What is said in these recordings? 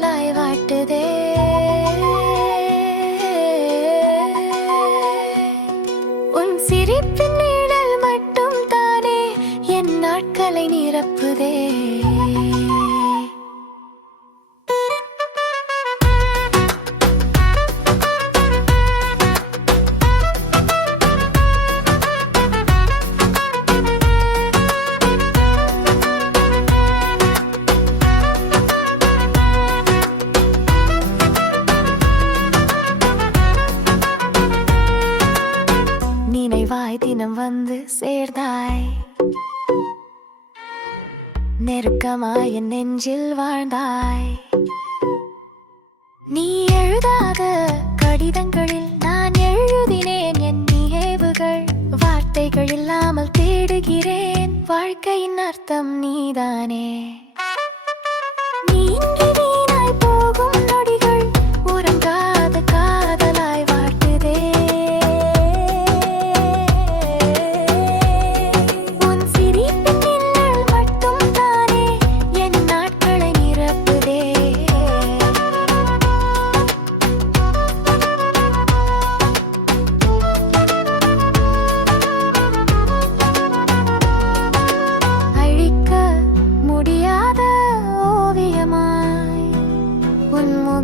கடலாய் வாட்டுதே. உன் சிரிப்பின் நிழல் மட்டும் தானே என் நாட்களை நிரப்புதே. தினம் வந்து சேர்ந்தாய். நெருக்கமாய் என் நெஞ்சில் வாழ்ந்தாய். நீ எழுதாத கடிதங்களில் நான் எழுதினேன் என் நினைவுகள். வார்த்தைகள் இல்லாமல் தேடுகிறேன். வாழ்க்கையின் அர்த்தம் நீதானே. நீ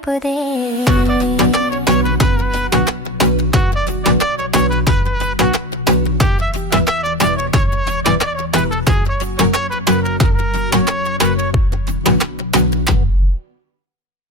예쁘대